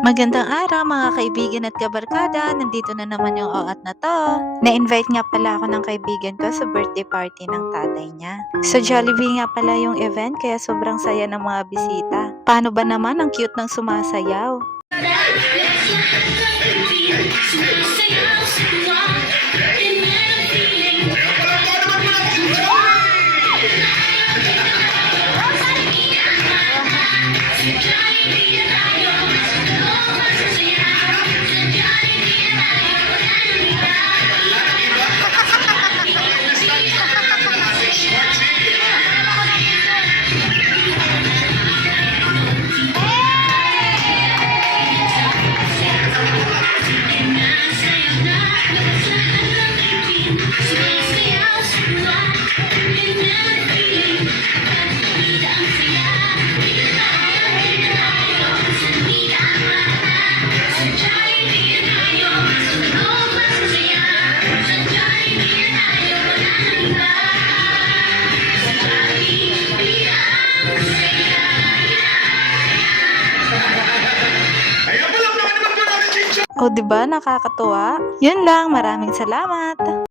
Magandang araw mga kaibigan at kabarkada, nandito na naman yung OAT na to. Na-invite nga pala ako ng kaibigan ko sa birthday party ng tatay niya. Sa Jollibee nga pala yung event kaya sobrang saya ng mga bisita. Paano ba naman ang cute ng sumasayaw? O, 'di ba nakakatuwa? Yun lang, maraming salamat.